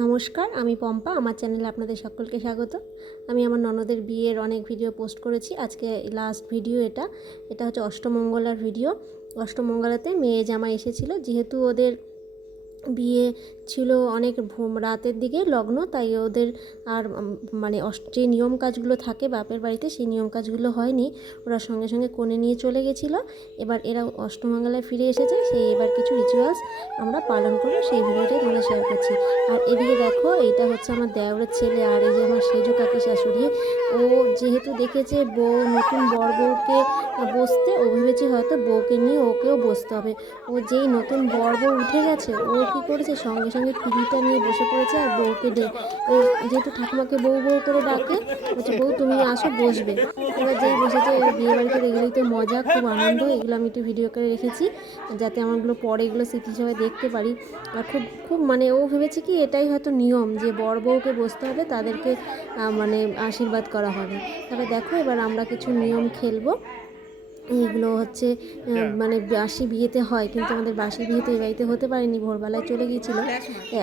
নমস্কার, আমি পম্পা, আমার চ্যানেলে আপনাদের সকলকে স্বাগত। আমি আমার ননদের বিয়ের অনেক ভিডিও পোস্ট করেছি। আজকে লাস্ট ভিডিও এটা। এটা হচ্ছে অষ্টমঙ্গলার ভিডিও। অষ্টমঙ্গলাতে মেয়ে জামা এসেছিল। যেহেতু ওদের বিয়ে ছিল অনেক রাতের দিকে লগ্ন, তাই ওদের আর মানে যে নিয়ম কাজগুলো থাকে বাপের বাড়িতে সেই নিয়ম কাজগুলো হয়নি। ওরা সঙ্গে সঙ্গে কোণে নিয়ে চলে গেছিল। এবার এরা অষ্টমঙ্গলায় ফিরে এসেছে। সেই এবার কিছু রিচুয়ালস আমরা পালন করব। সেই ভিডিওটাই তোমরা শেয়ার করছি। আর এদিকে দেখো, এইটা হচ্ছে আমার দেওরের ছেলে আর এই যে আমার সেজো কাকি শাশুড়ি। ও যেহেতু দেখেছে বউ নতুন বর বউকে বসতে, ও ভেবেছে হয়তো বউকে নিয়ে ওকেও বসতে হবে। ও যেই নতুন বর বউ উঠে গেছে, ও কী করেছে? সঙ্গে সঙ্গে পিড়িটা নিয়ে বসে পড়েছে আর বউকে ডে যেহেতু ঠাকুমাকে বউ বউ করে ডাকে, বলছে, বউ, তুমি আসো, বসবে। এবার যেই বসেছে বিয়ে বাড়িতে এগুলোই তো মজা, খুব আনন্দ। এগুলো আমি একটু ভিডিও করে রেখেছি, যাতে আমারগুলো পরে এগুলো স্মৃতি হিসাবে দেখতে পারি। আর খুব খুব মানে ও ভেবেছে কি, এটাই হয়তো নিয়ম যে বর বউকে বসতে হবে, তাদেরকে মানে আশীর্বাদ করা হবে। তবে দেখো, এবার আমরা কিছু নিয়ম খেলব। এইগুলো হচ্ছে মানে বাসি বিয়েতে হয় কিন্তু আমাদের বাসি বিয়েতে এই বাড়িতে হতে পারেনি ভোরবেলায় চলে গিয়েছিল।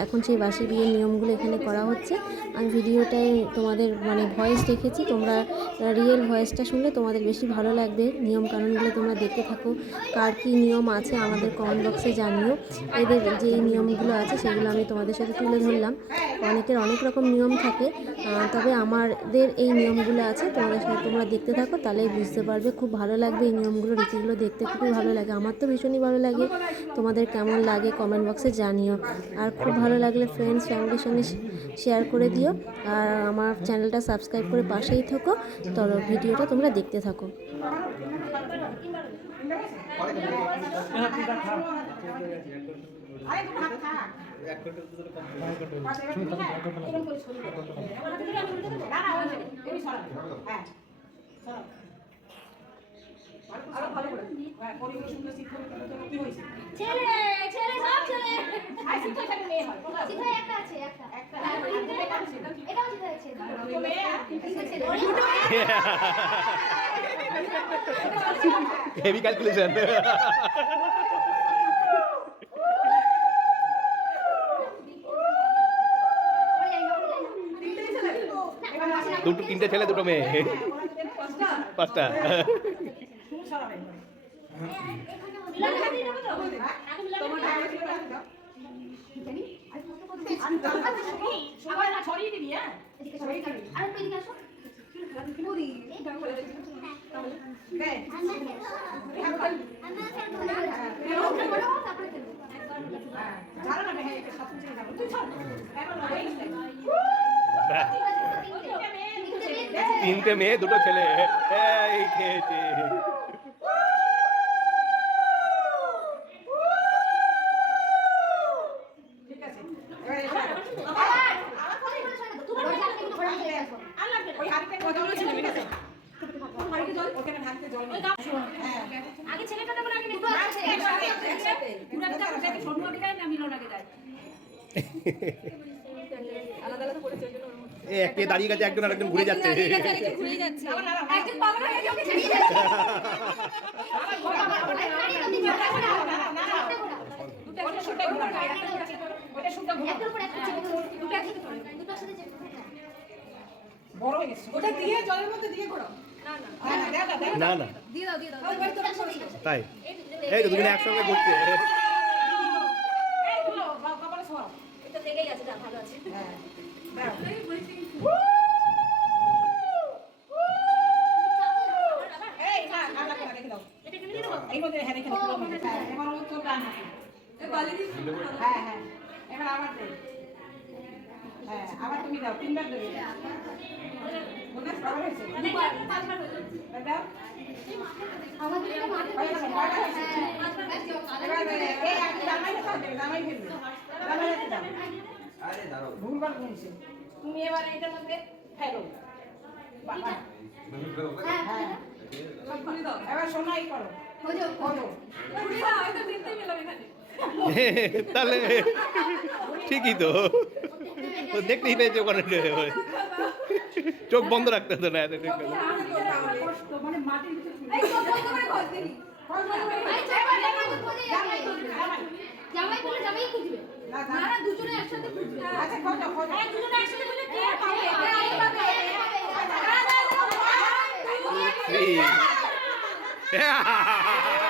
এখন সেই বাসি বিয়ের নিয়মগুলো এখানে করা হচ্ছে। আমি ভিডিওটায় তোমাদের মানে ভয়েস রেখেছি তোমরা রিয়েল ভয়েসটা শুনলে তোমাদের বেশি ভালো লাগবে। নিয়ম কানুনগুলো তোমরা দেখতে থাকো। কার কী নিয়ম আছে আমাদের কমেন্ট বক্সে জানিও। এদের যে নিয়মগুলো আছে সেগুলো আমি তোমাদের সাথে তুলে ধরলাম। অনেকের অনেক রকম নিয়ম থাকে তবে আমাদের এই নিয়মগুলো আছে। তোমাদের সাথে তোমরা দেখতে থাকো তাহলেই বুঝতে পারবে। খুব ভালো লাগবে এই নিয়মগুলো, রীতিগুলো দেখতে খুবই ভালো লাগে। আমার তো ভীষণই ভালো লাগে। তোমাদের কেমন লাগে কমেন্ট বক্সে জানিও। আর খুব ভালো লাগলে ফ্রেন্ডস ফ্যামিলির সঙ্গে শেয়ার করে দিও। আর আমার চ্যানেলটা সাবস্ক্রাইব করে পাশেই থাকো। তো ভিডিওটা তোমরা দেখতে থাকো। ছেলে ছেলে সব ছেলে। আর শিক্ষা থাকে মেয়ে হয় শিক্ষা একটা আছে একটা। একটা এটাও শিক্ষা আছে। দুটো মেয়ে আর তিনটে ছেলে। হেভি ক্যালকুলেশন দুটো তিনটে ছেলে। দুটো মেয়ে। পাঁচটা ছড়িয়ে দিবি হ্যাঁ আর একটু এদিকে আসো তিনটে মেয়ে দুটো ছেলে। খেয়েছে। আগে ছেলেটা দেবো আগে দুটো একসাথে পুরাটা একসাথে ছোট আগে দেয় না মিলন আগে দেয়। একে দাঁড়িয়ে গেছে একজন আরেকজন ঘুরে যাচ্ছে। হয়ে গেছে। ওটা দিয়ে জলের মধ্যে দিয়ে ঘোরাও। না না। তাই। এই তো দুজনে একসঙ্গে ঘুরতে। লেগেই আছে যা ভালো আছে এটা কিনে দিয়ে দেবো হ্যাঁ হ্যাঁ এবার আবার দে হ্যাঁ আবার তুমি দাও তিনবার দেবে মনে হয়েছে? দাও হয়ে। তুমি এবার এটার মধ্যে ফেলো। বাবা। হ্যাঁ হ্যাঁ এবার সোনাই করো। তাহলে ঠিকই তো। দেখতেই পেয়েছে ওখানে। চোখ বন্ধ রাখতে হতো না Yeah.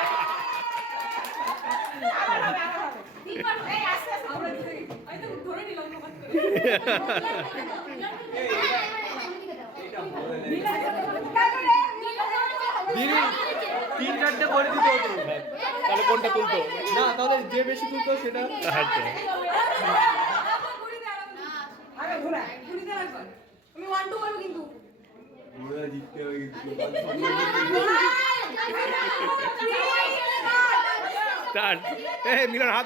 তিন চারটে করে দিতে তাহলে কোনটা তুলতো না তাহলে যে বেশি তুলতো সেটা আচ্ছা আমি ওয়ান টু করব কিন্তু জিততে হবে কিন্তু। স্টার্ট এ মিলন হাত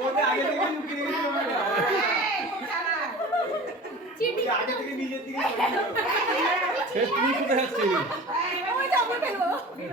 ওদের আগে থেকে লুকিয়ে গেছিল আমরা। চিটিং আগে থেকে নিজের দিকে চলে গেল। এ, তুই কোথায় যাচ্ছিস ওই তো আমরা খেলব বিরোধ করবে এবার। দেবো? দাঁড়াও দাঁড়াও দাদা হাত আগে দাও না না না না কেউ হাত দিবে আমি একসাথে বলব ও three one two three start check করে নিতে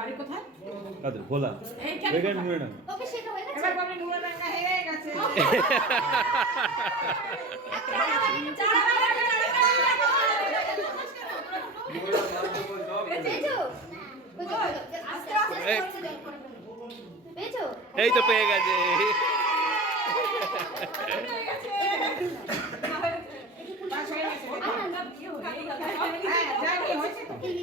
বাড়ি কোথায়? কাদের? ভোলা। ওইখানে নুয়ে না ওকে শেখা হয়ে গেছে। এবার নুরাডাঙ্গা হেরে গেছে। এই। তো পেয়ে গেছে। হয়ে। হ্যাঁ।